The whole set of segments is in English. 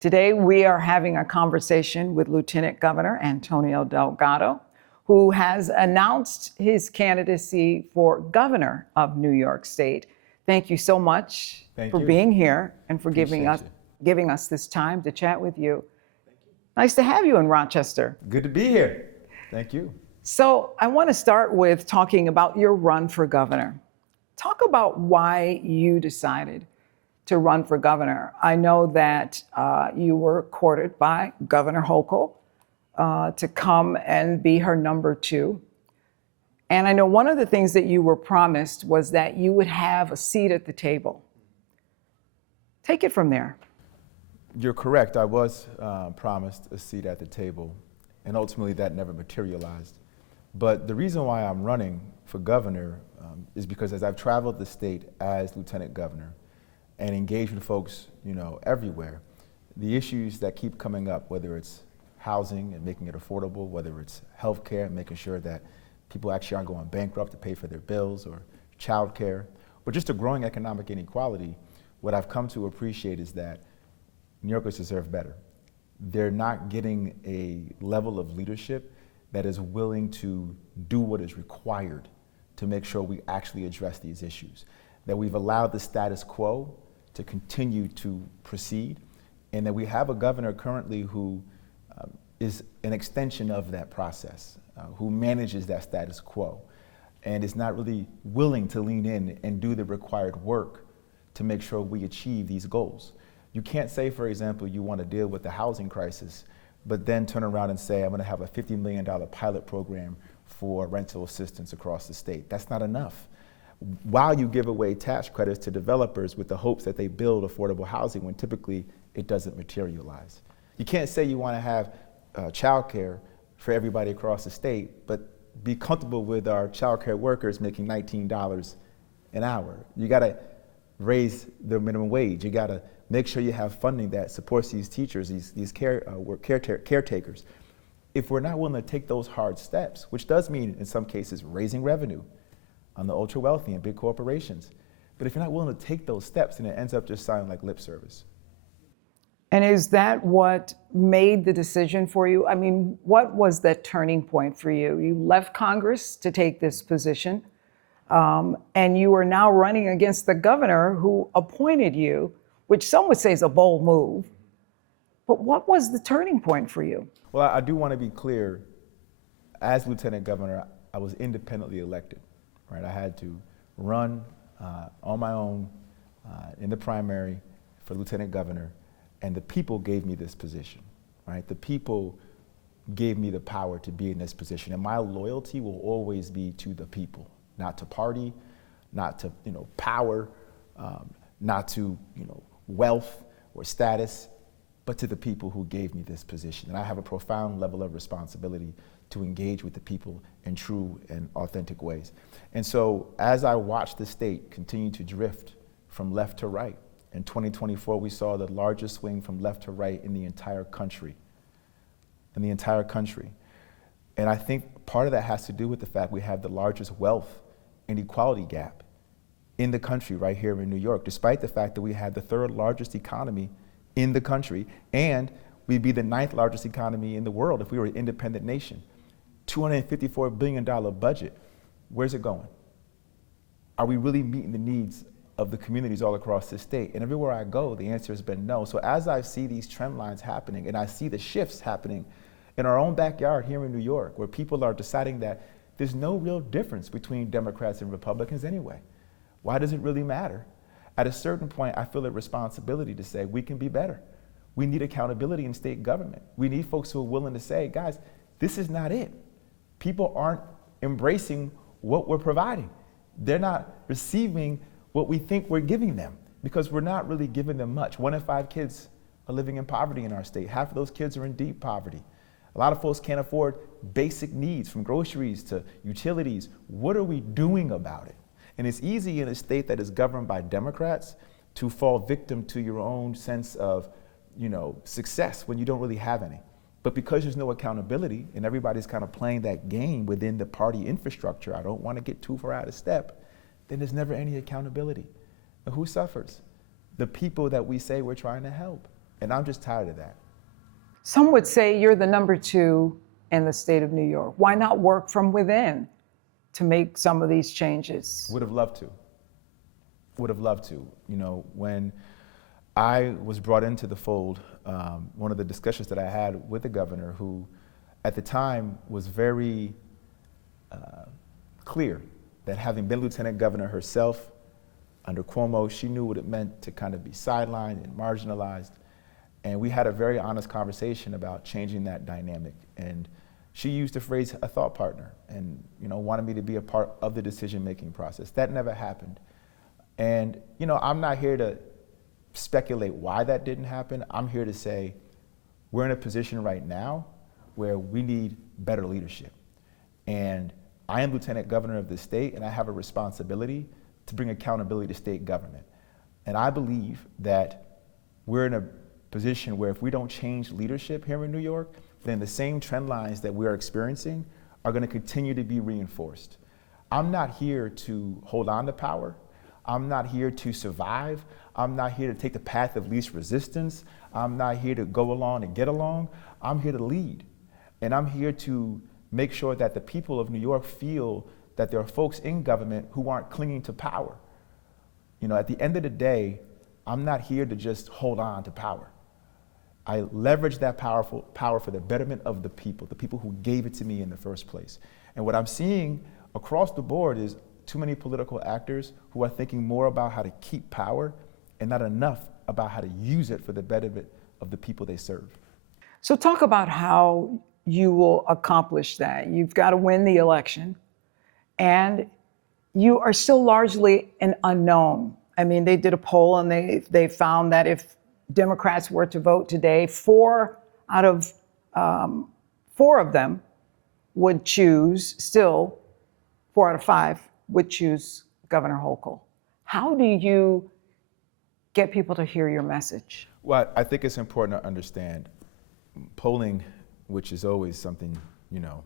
Today, we are having a conversation with Lieutenant Governor Antonio Delgado, who has announced his candidacy for governor of New York State. Thank you so much for being here and for giving us this time to chat with you. Nice to have you in Rochester. Good to be here. Thank you. So I want to start with talking about your run for governor. Talk about why you decided to run for governor. I know that you were courted by Governor Hochul to come and be her number two. And I know one of the things that you were promised was that you would have a seat at the table. Take it from there. You're correct. I was promised a seat at the table, and ultimately that never materialized. But the reason why I'm running for governor is because as I've traveled the state as lieutenant governor and engaged with folks, everywhere, the issues that keep coming up, whether it's housing and making it affordable, whether it's healthcare and making sure that people actually aren't going bankrupt to pay for their bills, or childcare, or just a growing economic inequality, what I've come to appreciate is that New Yorkers deserve better. They're not getting a level of leadership that is willing to do what is required to make sure we actually address these issues. That we've allowed the status quo to continue to proceed, and that we have a governor currently who is an extension of that process, who manages that status quo, and is not really willing to lean in and do the required work to make sure we achieve these goals. You can't say, for example, you want to deal with the housing crisis, but then turn around and say, I'm going to have a $50 million pilot program for rental assistance across the state. That's not enough. While you give away tax credits to developers with the hopes that they build affordable housing when typically it doesn't materialize. You can't say you want to have childcare for everybody across the state, but be comfortable with our childcare workers making $19 an hour. You got to raise the minimum wage. You got to make sure you have funding that supports these teachers, these caretakers. If we're not willing to take those hard steps, which does mean in some cases raising revenue on the ultra wealthy and big corporations, but if you're not willing to take those steps, then it ends up just sounding like lip service. And is that what made the decision for you? I mean, what was that turning point for you? You left Congress to take this position, and you are now running against the governor who appointed you, which some would say is a bold move. But what was the turning point for you? Well, I do want to be clear. As lieutenant governor, I was independently elected, right? I had to run on my own in the primary for lieutenant governor, and the people gave me this position, right? The people gave me the power to be in this position, and my loyalty will always be to the people, not to party, not to power, not to wealth or status, but to the people who gave me this position. And I have a profound level of responsibility to engage with the people in true and authentic ways. And so as I watched the state continue to drift from left to right, in 2024 we saw the largest swing from left to right in the entire country. And I think part of that has to do with the fact we have the largest wealth inequality gap in the country right here in New York, despite the fact that we have the third largest economy in the country, and we'd be the 9th largest economy in the world if we were an independent nation. $254 billion budget, where's it going? Are we really meeting the needs of the communities all across the state? And everywhere I go, the answer has been no. So as I see these trend lines happening, and I see the shifts happening in our own backyard here in New York, where people are deciding that there's no real difference between Democrats and Republicans anyway. Why does it really matter? At a certain point, I feel a responsibility to say we can be better. We need accountability in state government. We need folks who are willing to say, guys, this is not it. People aren't embracing what we're providing. They're not receiving what we think we're giving them, because we're not really giving them much. 1 in 5 kids are living in poverty in our state. Half of those kids are in deep poverty. A lot of folks can't afford basic needs, from groceries to utilities. What are we doing about it? And it's easy in a state that is governed by Democrats to fall victim to your own sense of, success when you don't really have any. But because there's no accountability and everybody's kind of playing that game within the party infrastructure, I don't want to get too far out of step, then there's never any accountability. And who suffers? The people that we say we're trying to help. And I'm just tired of that. Some would say you're the number two in the state of New York. Why not work from within to make some of these changes? Would have loved to. Would have loved to. You know, when I was brought into the fold, one of the discussions that I had with the governor, who at the time was very clear that having been lieutenant governor herself under Cuomo, she knew what it meant to kind of be sidelined and marginalized. And we had a very honest conversation about changing that dynamic. And she used the phrase a thought partner and, you know, wanted me to be a part of the decision-making process. That never happened. And, you know, I'm not here to speculate why that didn't happen. I'm here to say we're in a position right now where we need better leadership. And I am lieutenant governor of the state, and I have a responsibility to bring accountability to state government. And I believe that we're in a position where if we don't change leadership here in New York, then the same trend lines that we're experiencing are going to continue to be reinforced. I'm not here to hold on to power. I'm not here to survive. I'm not here to take the path of least resistance. I'm not here to go along and get along. I'm here to lead. And I'm here to make sure that the people of New York feel that there are folks in government who aren't clinging to power. You know, at the end of the day, I'm not here to just hold on to power. I leverage that power for the betterment of the people who gave it to me in the first place. And what I'm seeing across the board is too many political actors who are thinking more about how to keep power and not enough about how to use it for the betterment of the people they serve. So talk about how you will accomplish that. You've got to win the election, and you are still largely an unknown. I mean, they did a poll and they found that if Democrats were to vote today, 4 of them would choose, still 4 out of 5 would choose Governor Hochul. How do you get people to hear your message? Well, I think it's important to understand polling, which is always something, you know,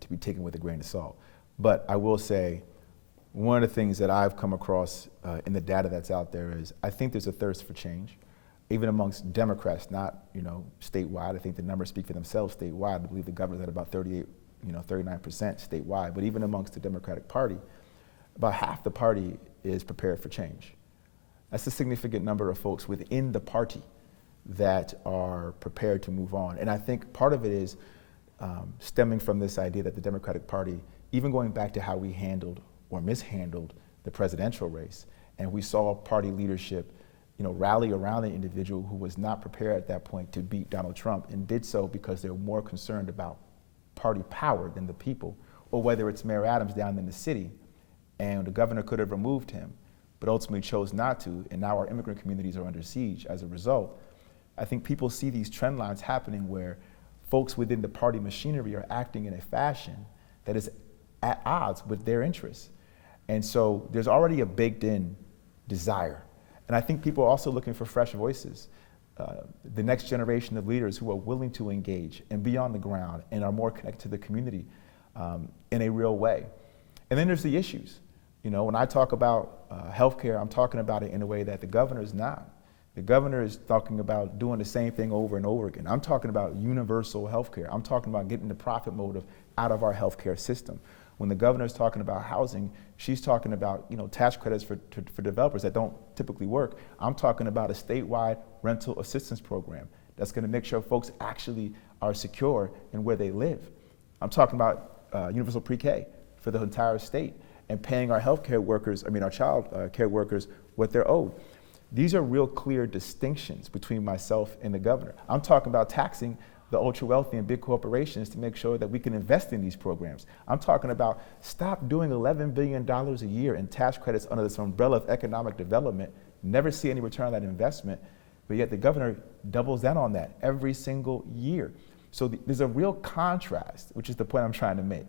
to be taken with a grain of salt. But I will say, one of the things that I've come across in the data that's out there is I think there's a thirst for change, even amongst Democrats, not, you know, statewide. I think the numbers speak for themselves statewide. I believe the governor's at about 39% statewide. But even amongst the Democratic Party, about half the party is prepared for change. That's a significant number of folks within the party that are prepared to move on. And I think part of it is stemming from this idea that the Democratic Party, even going back to how we handled or mishandled the presidential race, and we saw party leadership, you know, rally around an individual who was not prepared at that point to beat Donald Trump, and did so because they were more concerned about party power than the people, or whether it's Mayor Adams down in the city, and the governor could have removed him, but ultimately chose not to, and now our immigrant communities are under siege as a result. I think people see these trend lines happening where folks within the party machinery are acting in a fashion that is at odds with their interests. And so there's already a baked in desire. And I think people are also looking for fresh voices, the next generation of leaders who are willing to engage and be on the ground and are more connected to the community in a real way. And then there's the issues. You know, when I talk about healthcare, I'm talking about it in a way that the governor is not. The governor is talking about doing the same thing over and over again. I'm talking about universal healthcare. I'm talking about getting the profit motive out of our healthcare system. When the governor is talking about housing, she's talking about, you know, tax credits for developers that don't typically work. I'm talking about a statewide rental assistance program that's going to make sure folks actually are secure in where they live. I'm talking about universal pre-K for the entire state and paying our healthcare workers, our child care workers, what they're owed. These are real clear distinctions between myself and the governor. I'm talking about taxing the ultra wealthy and big corporations to make sure that we can invest in these programs. I'm talking about stop doing $11 billion a year in tax credits under this umbrella of economic development, never see any return on that investment, but yet the governor doubles down on that every single year. So there's a real contrast, which is the point I'm trying to make.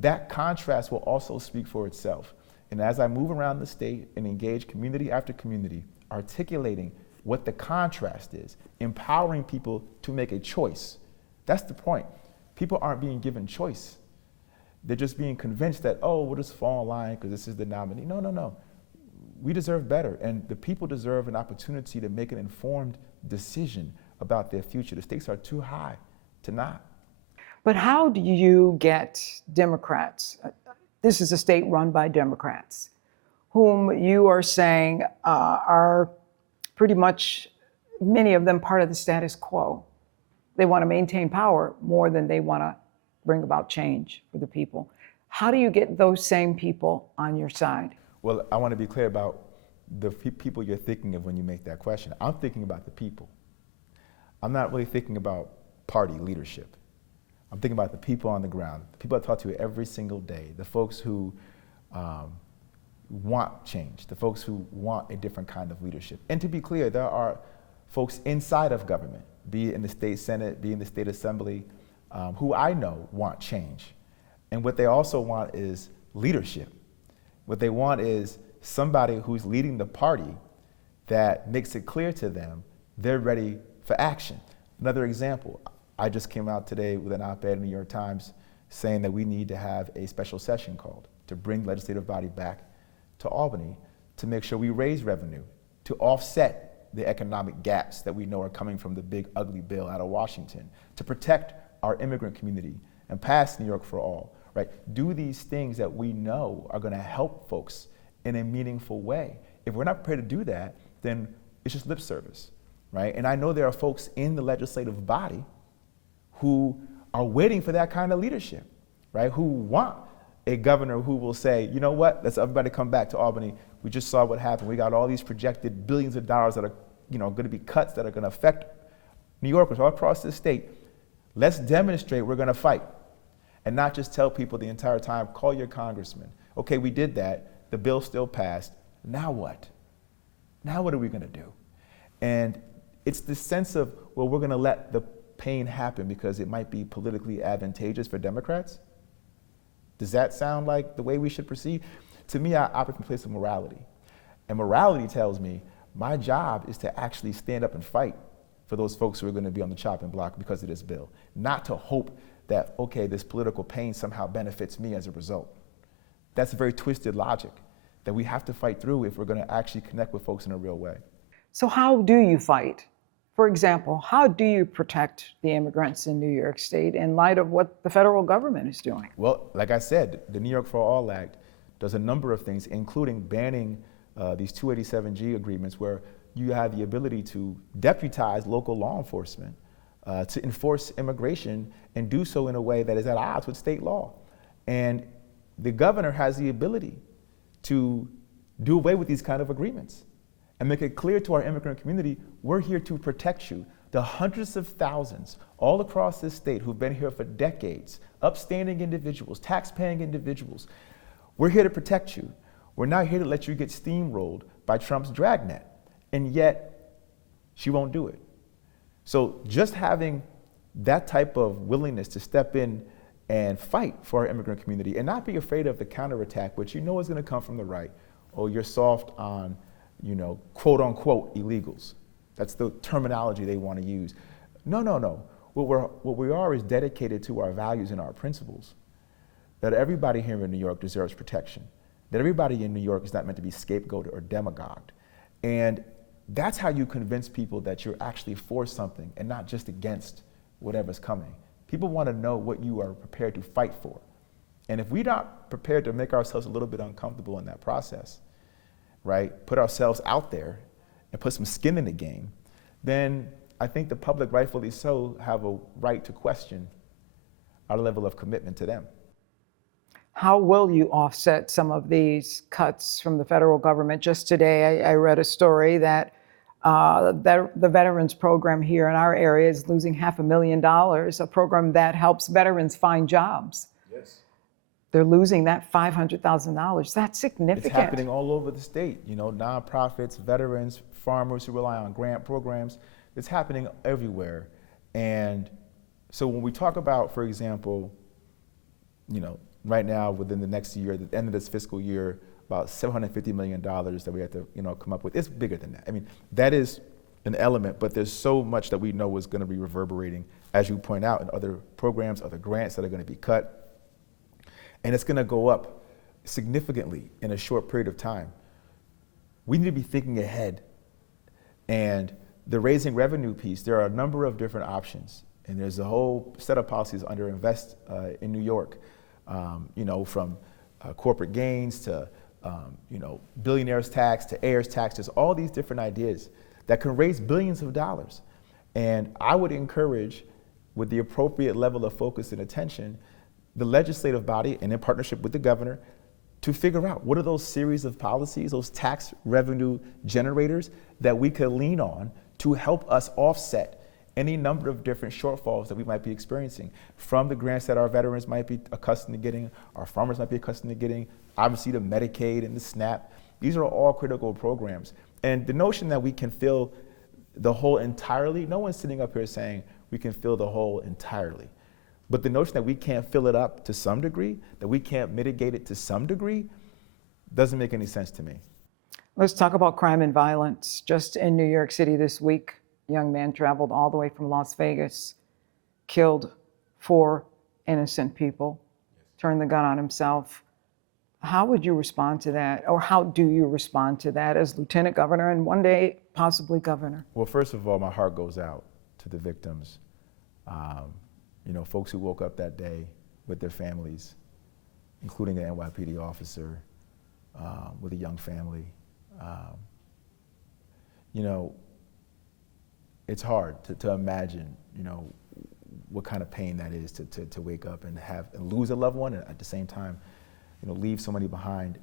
That contrast will also speak for itself. And as I move around the state and engage community after community, articulating what the contrast is, empowering people to make a choice. That's the point. People aren't being given choice. They're just being convinced that, oh, we'll just fall in line because this is the nominee. No. We deserve better, and the people deserve an opportunity to make an informed decision about their future. The stakes are too high to not. But how do you get Democrats? This is a state run by Democrats, whom you are saying are pretty much, many of them, part of the status quo. They want to maintain power more than they want to bring about change for the people. How do you get those same people on your side? Well, I want to be clear about the people you're thinking of when you make that question. I'm thinking about the people. I'm not really thinking about party leadership. I'm thinking about the people on the ground, the people I talk to every single day, the folks who want change, the folks who want a different kind of leadership. And to be clear, there are folks inside of government, be it in the state Senate, be it in the state assembly, who I know want change. And what they also want is leadership. What they want is somebody who's leading the party that makes it clear to them they're ready for action. Another example, I just came out today with an op-ed in the New York Times saying that we need to have a special session called to bring legislative body back to Albany to make sure we raise revenue, to offset the economic gaps that we know are coming from the big ugly bill out of Washington, to protect our immigrant community and pass New York for all, right? Do these things that we know are gonna help folks in a meaningful way. If we're not prepared to do that, then it's just lip service, right? And I know there are folks in the legislative body who are waiting for that kind of leadership, right? Who want a governor who will say, you know what, let's everybody come back to Albany. We just saw what happened. We got all these projected billions of dollars that are, going to be cuts that are going to affect New Yorkers all across the state. Let's demonstrate we're going to fight, and not just tell people the entire time, call your congressman. Okay, we did that. The bill still passed. Now what? Now what are we going to do? And it's the sense of, well, we're going to let the pain happen because it might be politically advantageous for Democrats. Does that sound like the way we should proceed? To me, I operate from a place of morality. And morality tells me my job is to actually stand up and fight for those folks who are going to be on the chopping block because of this bill, not to hope that, okay, this political pain somehow benefits me as a result. That's a very twisted logic that we have to fight through if we're going to actually connect with folks in a real way. So how do you fight? For example, how do you protect the immigrants in New York State in light of what the federal government is doing? Well, like I said, the New York for All Act does a number of things, including banning these 287G agreements where you have the ability to deputize local law enforcement to enforce immigration and do so in a way that is at odds with state law. And the governor has the ability to do away with these kind of agreements and make it clear to our immigrant community, we're here to protect you. The hundreds of thousands all across this state who've been here for decades, upstanding individuals, tax-paying individuals, we're here to protect you. We're not here to let you get steamrolled by Trump's dragnet. And yet, she won't do it. So just having that type of willingness to step in and fight for our immigrant community and not be afraid of the counterattack, which you know is gonna come from the right. Oh, you're soft on, quote unquote illegals. That's the terminology they want to use. No. What we are is dedicated to our values and our principles. That everybody here in New York deserves protection. That everybody in New York is not meant to be scapegoated or demagogued. And that's how you convince people that you're actually for something and not just against whatever's coming. People want to know what you are prepared to fight for. And if we're not prepared to make ourselves a little bit uncomfortable in that process, right, put ourselves out there and put some skin in the game, then I think the public, rightfully so, have a right to question our level of commitment to them. How will you offset some of these cuts from the federal government? Just today, I read a story that the veterans program here in our area is losing $500,000, a program that helps veterans find jobs. Yes. They're losing that $500,000. That's significant. It's happening all over the state. Nonprofits, veterans, farmers who rely on grant programs. It's happening everywhere. And so when we talk about, for example, right now within the next year, at the end of this fiscal year, about $750 million that we have to, come up with. It's bigger than that. I mean, that is an element, but there's so much that we know is going to be reverberating, as you point out, in other programs, other grants that are going to be cut. And it's going to go up significantly in a short period of time. We need to be thinking ahead and the raising revenue piece, there are a number of different options. And there's a whole set of policies under Invest in New York, from corporate gains to, billionaires tax to heirs tax. There's all these different ideas that can raise billions of dollars. And I would encourage, with the appropriate level of focus and attention, the legislative body, and in partnership with the governor, to figure out what are those series of policies, those tax revenue generators that we could lean on to help us offset any number of different shortfalls that we might be experiencing, from the grants that our veterans might be accustomed to getting, our farmers might be accustomed to getting, obviously the Medicaid and the SNAP. These are all critical programs. And the notion that we can fill the hole entirely, no one's sitting up here saying we can fill the hole entirely. But the notion that we can't fill it up to some degree, that we can't mitigate it to some degree, doesn't make any sense to me. Let's talk about crime and violence. Just in New York City this week, a young man traveled all the way from Las Vegas, killed 4 innocent people, turned the gun on himself. How would you respond to that? Or how do you respond to that as lieutenant governor and one day possibly governor? Well, first of all, my heart goes out to the victims. Folks who woke up that day with their families, including an NYPD officer with a young family. It's hard to imagine, what kind of pain that is to wake up and lose a loved one, and at the same time, leave somebody behind.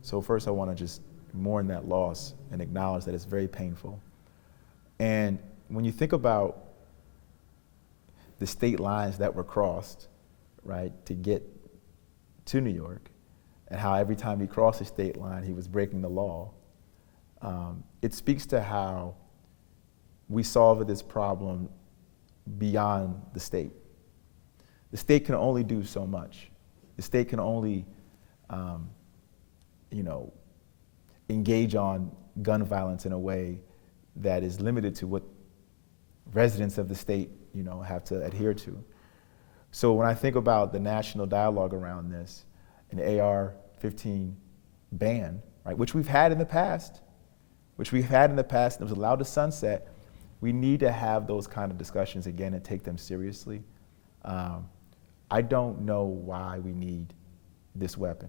So first I want to just mourn that loss and acknowledge that it's very painful. And when you think about the state lines that were crossed, right, to get to New York, and how every time he crossed the state line, he was breaking the law, it speaks to how we solve this problem beyond the state. The state can only do so much. The state can only, engage on gun violence in a way that is limited to what residents of the state, have to adhere to. So when I think about the national dialogue around this, an AR-15 ban, right, which we've had in the past, and it was allowed to sunset, we need to have those kind of discussions again and take them seriously. I don't know why we need this weapon.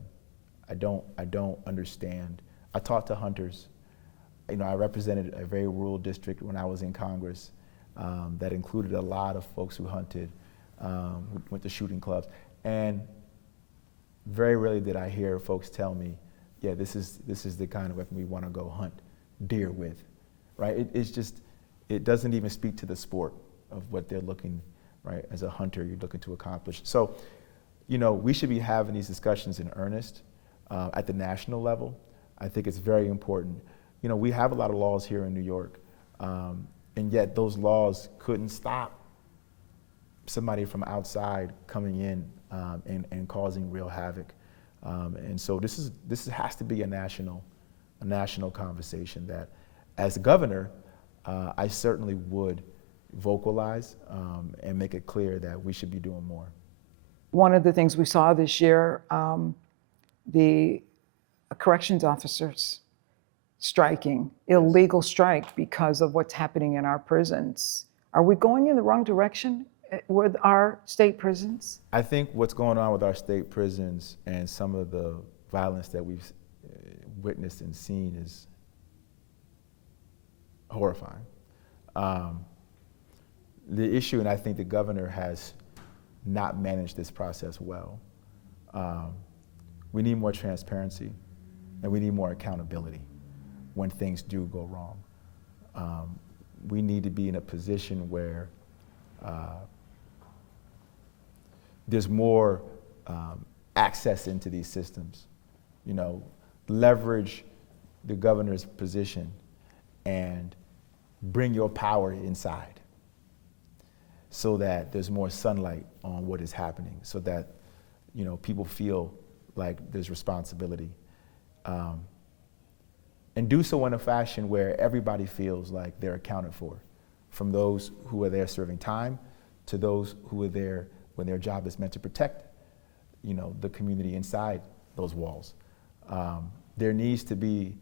I don't understand. I talked to hunters. I represented a very rural district when I was in Congress that included a lot of folks who hunted, who went to shooting clubs. And very rarely did I hear folks tell me, yeah, this is the kind of weapon we want to go hunt deer with, right? It doesn't even speak to the sport of what they're looking, right, as a hunter, you're looking to accomplish. So, we should be having these discussions in earnest at the national level. I think it's very important. We have a lot of laws here in New York, and yet those laws couldn't stop somebody from outside coming in and causing real havoc. And so this has to be a national conversation that, as governor, I certainly would vocalize and make it clear that we should be doing more. One of the things we saw this year, the corrections officers striking, illegal strike because of what's happening in our prisons. Are we going in the wrong direction with our state prisons? I think what's going on with our state prisons and some of the violence that we've witnessed and seen is horrifying. The issue, and I think the governor has not managed this process well. We need more transparency, and we need more accountability when things do go wrong. We need to be in a position where there's more access into these systems. Leverage the governor's position and bring your power inside so that there's more sunlight on what is happening, so that people feel like there's responsibility. And do so in a fashion where everybody feels like they're accounted for, from those who are there serving time to those who are there when their job is meant to protect the community inside those walls. There needs to be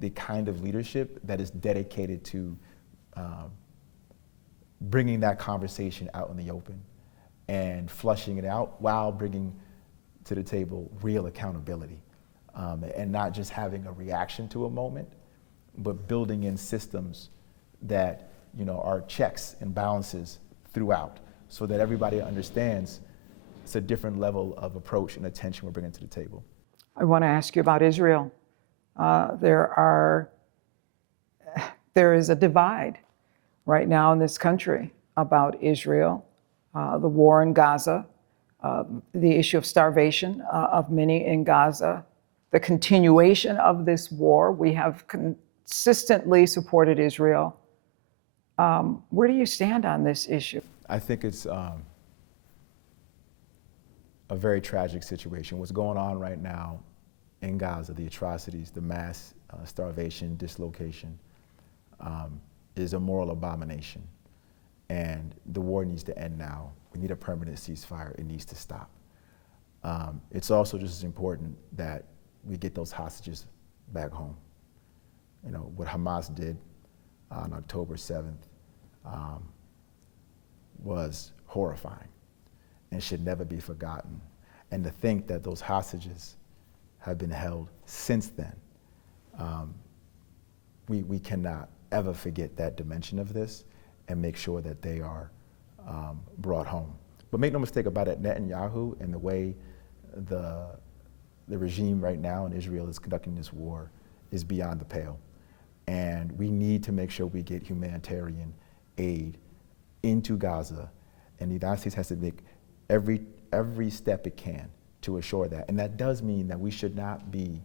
the kind of leadership that is dedicated to bringing that conversation out in the open and flushing it out while bringing to the table real accountability, and not just having a reaction to a moment, but building in systems that are checks and balances throughout, so that everybody understands it's a different level of approach and attention we're bringing to the table. I want to ask you about Israel. There is a divide right now in this country about Israel, the war in Gaza, the issue of starvation of many in Gaza, the continuation of this war. We have consistently supported Israel. Where do you stand on this issue? I think it's a very tragic situation. What's going on right now in Gaza, the atrocities, the mass starvation, dislocation, is a moral abomination. And the war needs to end now. We need a permanent ceasefire. It needs to stop. It's also just as important that we get those hostages back home. What Hamas did on October 7th was horrifying and should never be forgotten. And to think that those hostages have been held since then, we cannot ever forget that dimension of this and make sure that they are brought home. But make no mistake about it, Netanyahu and the way the regime right now in Israel is conducting this war is beyond the pale. And we need to make sure we get humanitarian aid into Gaza, and the United States has to make every step it can to assure that. And that does mean that we should not be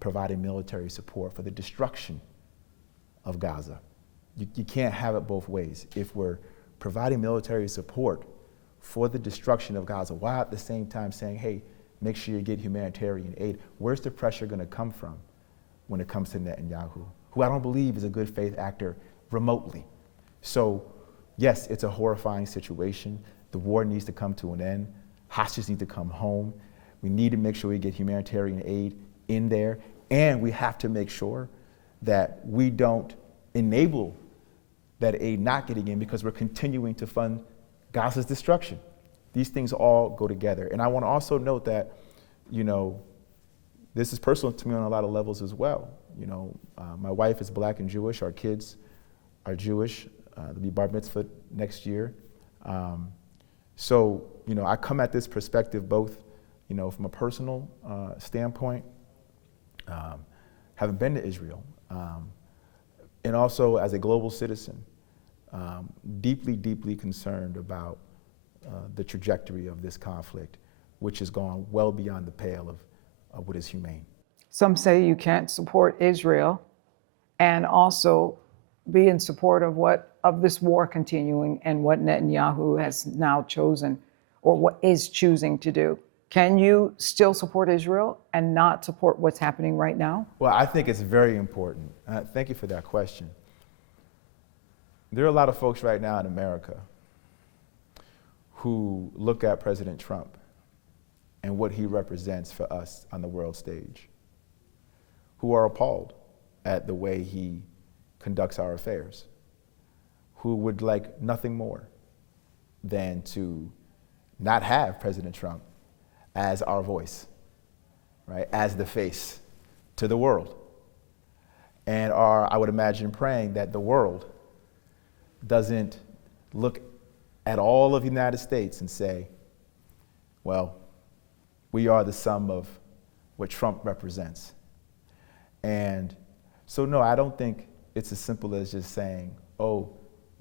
providing military support for the destruction of Gaza. You can't have it both ways. If we're providing military support for the destruction of Gaza, while at the same time saying, hey, make sure you get humanitarian aid, where's the pressure going to come from when it comes to Netanyahu, who I don't believe is a good faith actor remotely? So yes, it's a horrifying situation. The war needs to come to an end. Hostages need to come home. We need to make sure we get humanitarian aid in there. And we have to make sure that we don't enable that aid not getting in because we're continuing to fund Gaza's destruction. These things all go together. And I want to also note that, this is personal to me on a lot of levels as well. My wife is Black and Jewish. Our kids are Jewish. They'll be bar mitzvah next year. So, I come at this perspective both, from a personal standpoint, having been to Israel, and also as a global citizen, deeply, deeply concerned about the trajectory of this conflict, which has gone well beyond the pale of what is humane. Some say you can't support Israel and also be in support of this war continuing and what Netanyahu has now chosen or what is choosing to do. Can you still support Israel and not support what's happening right now? Well, I think it's very important. Thank you for that question. There are a lot of folks right now in America who look at President Trump and what he represents for us on the world stage, who are appalled at the way he conducts our affairs, who would like nothing more than to not have President Trump as our voice, right, as the face to the world, and are, I would imagine, praying that the world doesn't look at all of the United States and say, well, we are the sum of what Trump represents. And so, no, I don't think it's as simple as just saying, oh,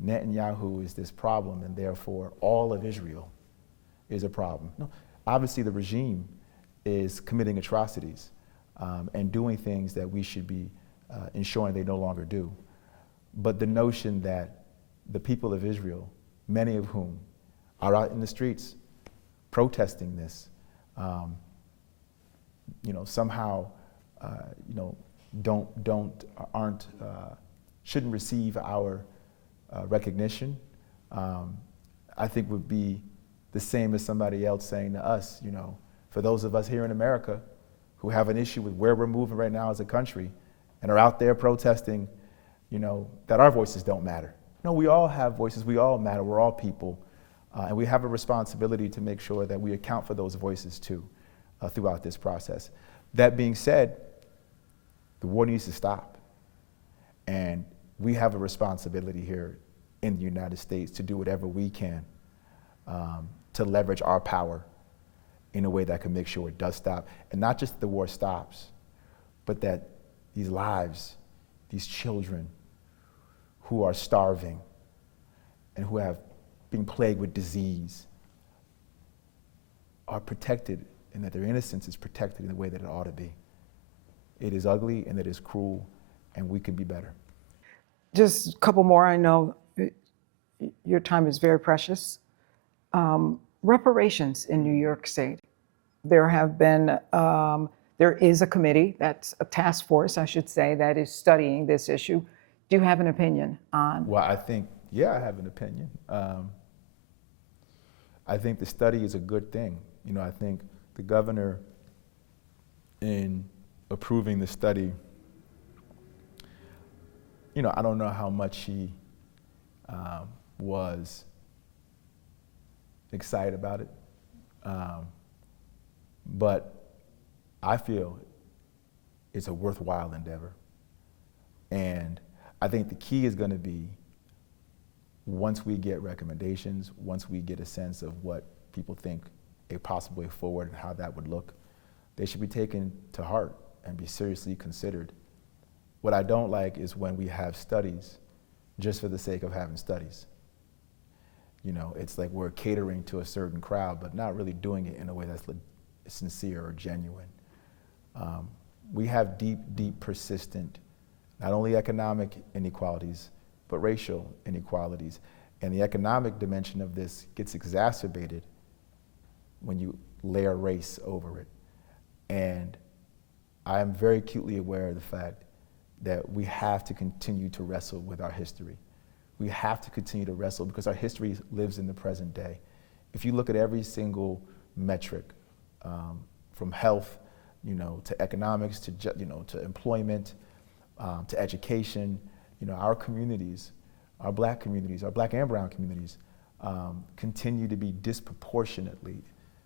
Netanyahu is this problem and therefore all of Israel is a problem. No, obviously the regime is committing atrocities and doing things that we should be ensuring they no longer do. But the notion that the people of Israel, many of whom are out in the streets protesting this, somehow, shouldn't receive our recognition, I think would be the same as somebody else saying to us, for those of us here in America who have an issue with where we're moving right now as a country and are out there protesting that our voices don't matter. No, we all have voices, we all matter, we're all people, and we have a responsibility to make sure that we account for those voices too throughout this process. That being said, the war needs to stop, and we have a responsibility here in the United States to do whatever we can to leverage our power in a way that can make sure it does stop, and not just the war stops, but that these lives, these children who are starving and who have been plagued with disease are protected, and that their innocence is protected in the way that it ought to be. It is ugly and it is cruel, and we can be better. Just a couple more. I know your time is very precious. Reparations in New York State. There have been, there is a committee, that's a task force, I should say, that is studying this issue. Do you have an opinion on? Well, I think, yeah, I have an opinion. I think the study is a good thing. I think the governor, in approving the study, I don't know how much he was excited about it, but I feel it's a worthwhile endeavor. And I think the key is going to be, once we get recommendations, once we get a sense of what people think a possible way forward and how that would look, they should be taken to heart and be seriously considered. What I don't like is when we have studies just for the sake of having studies. It's like we're catering to a certain crowd, but not really doing it in a way that's sincere or genuine. We have deep, deep, persistent, not only economic inequalities, but racial inequalities. And the economic dimension of this gets exacerbated when you layer race over it. And I am very acutely aware of the fact that we have to continue to wrestle with our history. We have to continue to wrestle because our history lives in the present day. If you look at every single metric, from health, to economics, to employment, to education, our communities, our black and brown communities, continue to be disproportionately,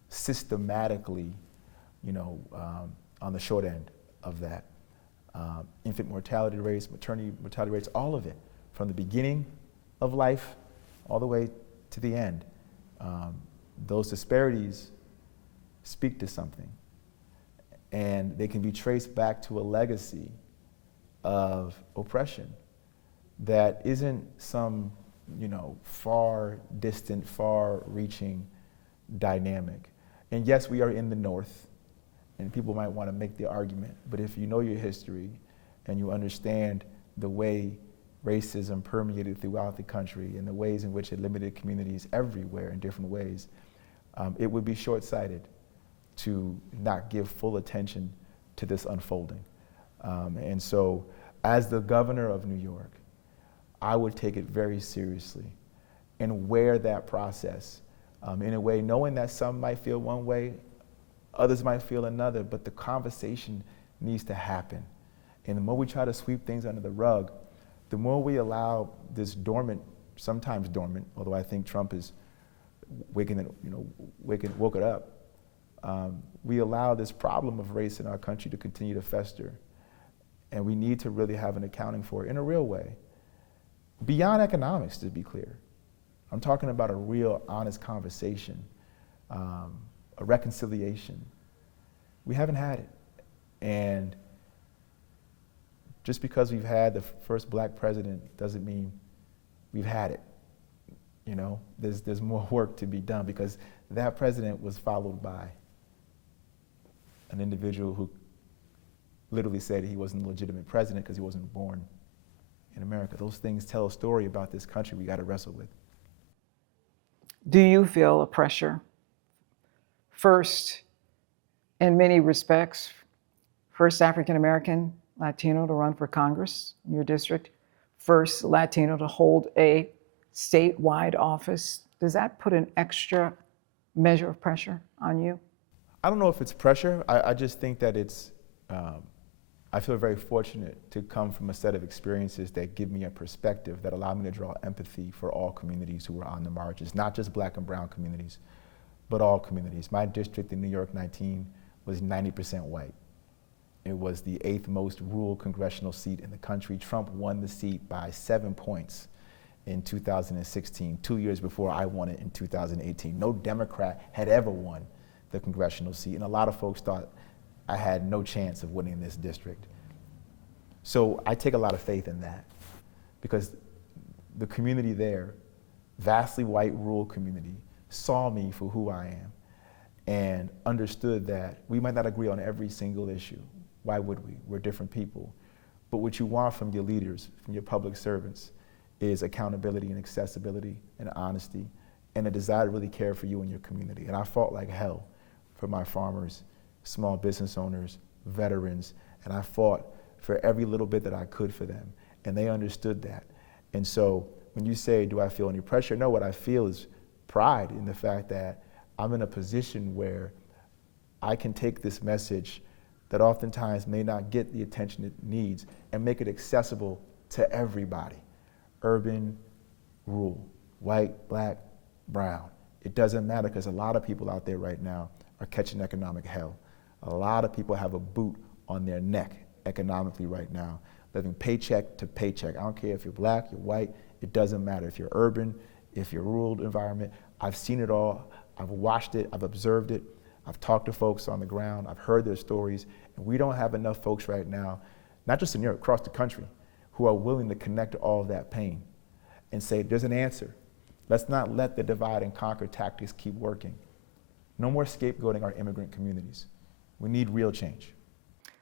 systematically, on the short end of that. Infant mortality rates, maternity mortality rates, all of it, from the beginning of life all the way to the end. Those disparities speak to something, and they can be traced back to a legacy of oppression that isn't some, far distant, far-reaching dynamic. And yes, we are in the North, and people might want to make the argument, but if you know your history and you understand the way racism permeated throughout the country and the ways in which it limited communities everywhere in different ways, it would be short-sighted to not give full attention to this unfolding. And so, as the governor of New York, I would take it very seriously and wear that process in a way, knowing that some might feel one way, others might feel another, but the conversation needs to happen. And the more we try to sweep things under the rug, the more we allow this dormant, sometimes dormant, although I think Trump is woke it up, we allow this problem of race in our country to continue to fester. And we need to really have an accounting for it in a real way. Beyond economics, to be clear. I'm talking about a real, honest conversation, a reconciliation. We haven't had it. And just because we've had the first black president doesn't mean we've had it. There's more work to be done, because that president was followed by an individual who literally said he wasn't a legitimate president because he wasn't born in America. Those things tell a story about this country we got to wrestle with. Do you feel a pressure? First, in many respects, first African American, Latino to run for Congress in your district, first Latino to hold a statewide office. Does that put an extra measure of pressure on you? I don't know if it's pressure. I just think that it's, I feel very fortunate to come from a set of experiences that give me a perspective that allow me to draw empathy for all communities who are on the margins, not just black and brown communities, but all communities. My district in New York 19 was 90% white. It was the 8th most rural congressional seat in the country. Trump won the seat by 7 points in 2016, 2 years before I won it in 2018. No Democrat had ever won the congressional seat, and a lot of folks thought I had no chance of winning this district. So I take a lot of faith in that, because the community there, vastly white rural community, saw me for who I am and understood that we might not agree on every single issue. Why would we? We're different people. But what you want from your leaders, from your public servants, is accountability and accessibility and honesty and a desire to really care for you and your community. And I fought like hell for my farmers, small business owners, veterans, and I fought for every little bit that I could for them. And they understood that. And so when you say, do I feel any pressure? No, what I feel is pride in the fact that I'm in a position where I can take this message that oftentimes may not get the attention it needs and make it accessible to everybody. Urban, rural, white, black, brown. It doesn't matter, because a lot of people out there right now are catching economic hell. A lot of people have a boot on their neck economically right now, living paycheck to paycheck. I don't care if you're black, you're white, it doesn't matter. If you're urban, if you're rural environment, I've seen it all. I've watched it, I've observed it. I've talked to folks on the ground, I've heard their stories, and we don't have enough folks right now, not just in Europe, across the country, who are willing to connect to all of that pain and say, there's an answer. Let's not let the divide and conquer tactics keep working. No more scapegoating our immigrant communities. We need real change.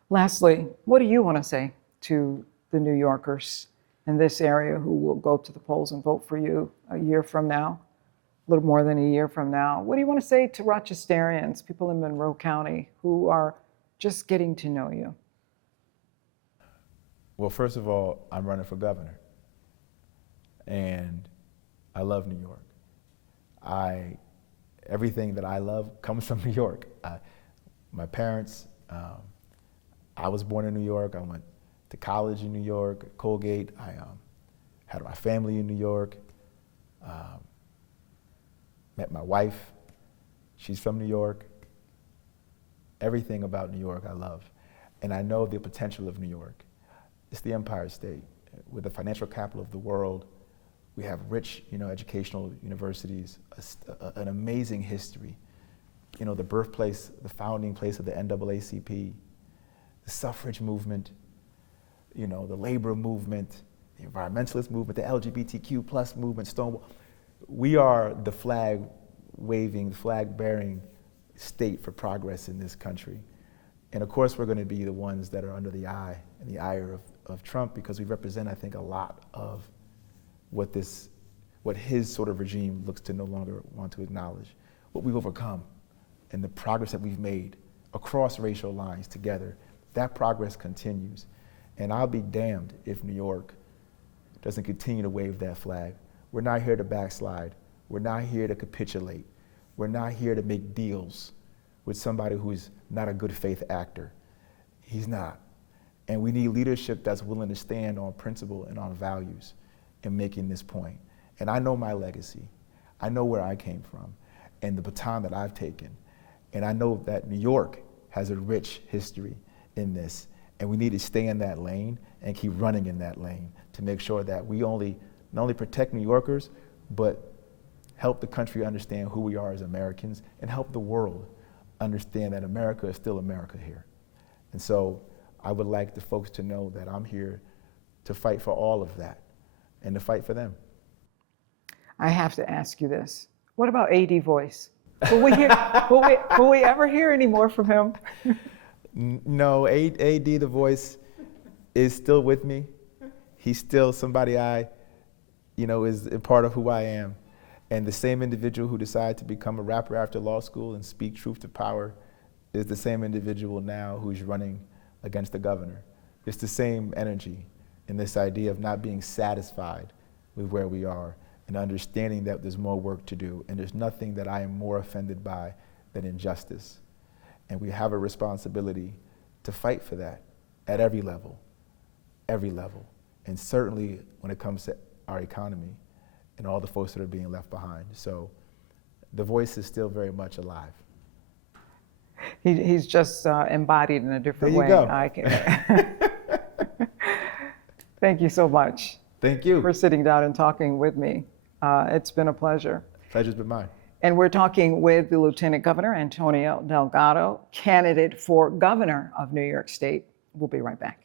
Lastly, what do you want to say to the New Yorkers in this area who will go to the polls and vote for you a year from now, a little more than a year from now? What do you want to say to Rochesterians, people in Monroe County who are just getting to know you? Well, first of all, I'm running for governor, and I love New York. Everything that I love comes from New York. My parents, I was born in New York. I went to college in New York, Colgate. I had my family in New York. Met my wife. She's from New York. Everything about New York I love. And I know the potential of New York. It's the Empire State. We're the financial capital of the world. We have rich, educational universities, an amazing history. The birthplace, the founding place of the NAACP, the suffrage movement, the labor movement, the environmentalist movement, the LGBTQ plus movement, Stonewall. We are the flag-waving, flag-bearing state for progress in this country. And of course, we're going to be the ones that are under the eye and the ire of Trump, because we represent, I think, a lot of what his sort of regime looks to no longer want to acknowledge, what we've overcome and the progress that we've made across racial lines together. That progress continues. And I'll be damned if New York doesn't continue to wave that flag. We're not here to backslide. We're not here to capitulate. We're not here to make deals with somebody who's not a good faith actor. He's not. And we need leadership that's willing to stand on principle and on values in making this point. And I know my legacy. I know where I came from and the baton that I've taken. And I know that New York has a rich history in this. And we need to stay in that lane and keep running in that lane to make sure that we not only protect New Yorkers, but help the country understand who we are as Americans and help the world understand that America is still America here. And so I would like the folks to know that I'm here to fight for all of that and to fight for them. I have to ask you this. What about AD Voice? Will we ever hear any more from him? No, AD the Voice is still with me. He's still somebody is a part of who I am. And the same individual who decided to become a rapper after law school and speak truth to power is the same individual now who's running against the governor. It's the same energy and this idea of not being satisfied with where we are and understanding that there's more work to do. And there's nothing that I am more offended by than injustice. And we have a responsibility to fight for that at every level, and certainly when it comes to our economy and all the folks that are being left behind. So the voice is still very much alive. He's just embodied in a different There you way. go. I can. Thank you so much. Thank you. For sitting down and talking with me. It's been a pleasure. Pleasure's been mine. And we're talking with the Lieutenant Governor, Antonio Delgado, candidate for governor of New York State. We'll be right back.